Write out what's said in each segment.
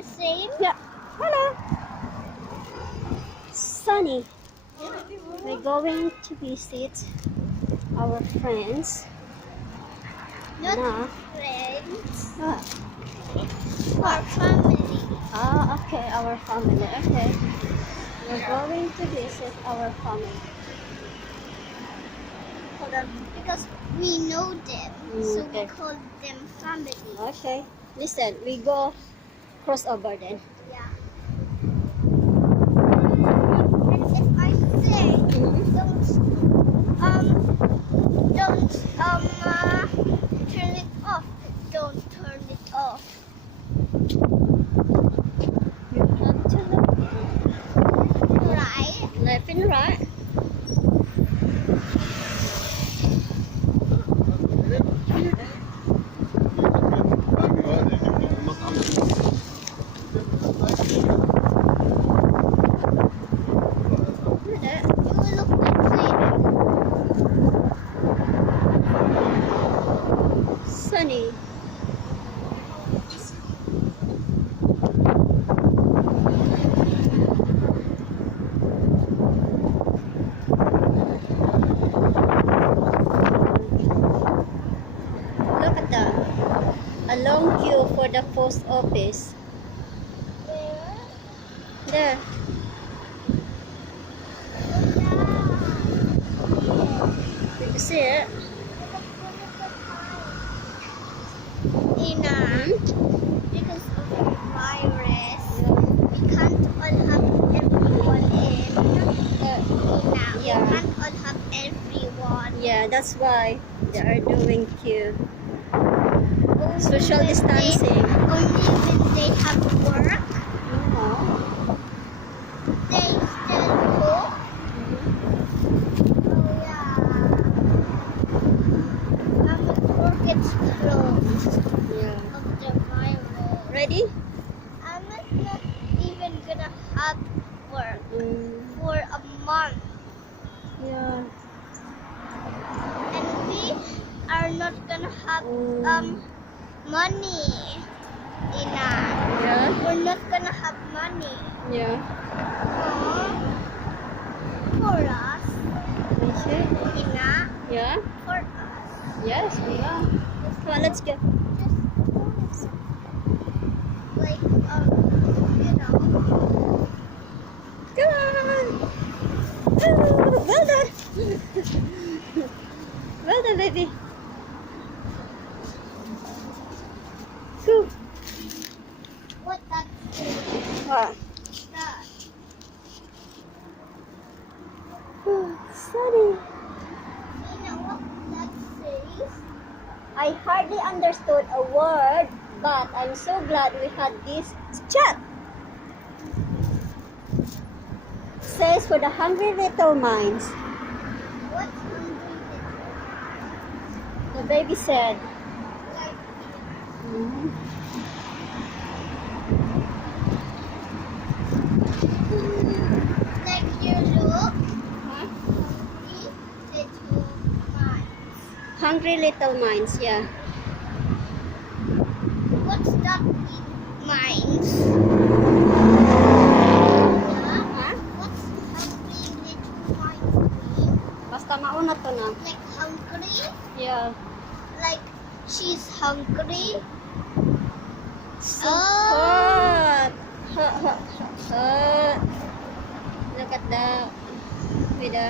the same? Yeah. Hello. Sunny. We're going to visit our friends. Not Nah. friends. Ah, Our family. okay, our family. Okay. We're going to visit our family. Hold on. Because we know them. So we Okay. call them family. Okay. Listen, we go crossover then. Yeah. And if I say don't turn it off. Don't turn it off. You have to look Right? left and right. There. You will look like Sunny. Look at that. A long queue for the post office. Where? There. Did you see it? Ina, because of the virus, we can't all have everyone in. Ina, Yeah. we can't all have everyone. Yeah, that's why they are doing queue. Only Social when distancing. Only when they have work, Oh. they still cook. Oh yeah. Work gets closed Yeah. of the virus. Ready? I'm not even gonna have work for a month. Yeah. And we are not gonna have money. Ina. Yeah. We're not gonna have money. Yeah. For us. Is it? Ina. Yeah. For us. Yes, we are. Come on, let's go. Just like you know. Come on. Oh, well done. Well done, baby. Go. What that What? that Sunny. you know what that says? I hardly understood a word, but I'm so glad we had this chat. Says for the hungry little minds. What's hungry The baby said. like like you look Hungry hungry little minds. little minds, yeah. What's that mean? Minds? Yeah? Huh? What's hungry little minds mean? Basta mauna to na. Like hungry? Yeah. Like she's hungry? So hot. Hot, hot, hot, hot. Look at that. With the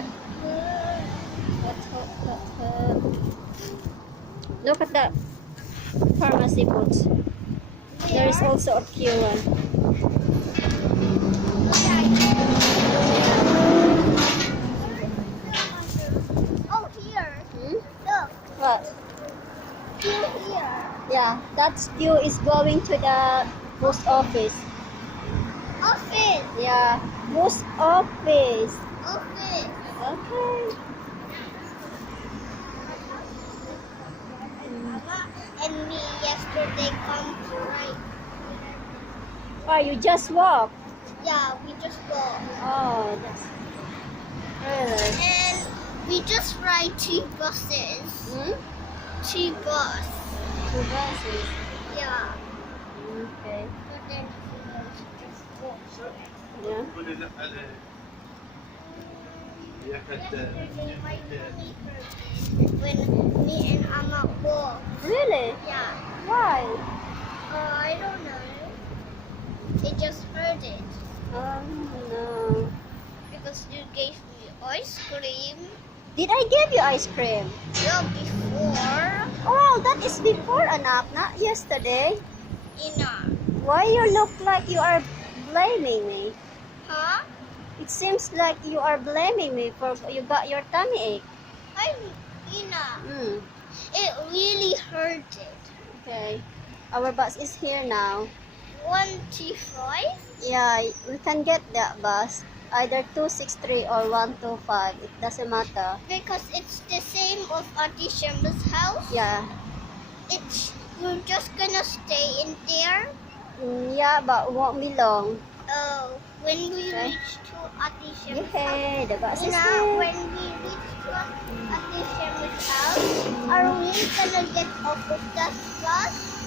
hot, hot, hot, hot. Look at that pharmacy boots. There is also a queue one. Oh, here. Look. What? Here. Yeah, that queue is going to the post office. Office. Yeah, post office. Office. Okay. Mama and me yesterday come right. Oh, you just walk. Yeah, we just go. Oh, that's really. And we just ride 2 buses. 2 bus. 2 buses. Yeah. Okay. But then Yesterday, my tummy hurt when me and Amma walked. Really? Yeah. Why? I don't know. It just hurt it Oh no. because you gave me ice cream. Did I give you ice cream? Yeah, before. Oh, that is before, anak, not yesterday. Ina. Why you look like you are blaming me? Huh? It seems like you are blaming me for you got your tummy ache. Ina. Hmm. It really hurted. Okay. Our bus is here now. 125? Yeah, we can get that bus. Either 263 or 125. It doesn't matter. Because it's the same of Auntie Shemba's house. Yeah. We're just gonna stay in there. Yeah, but won't be long. Oh, when we Okay. reach to Auntie Shemba's house. Yay, the bus is Ina, here. when we reach to Auntie Shemba's house, are we gonna get off of that bus?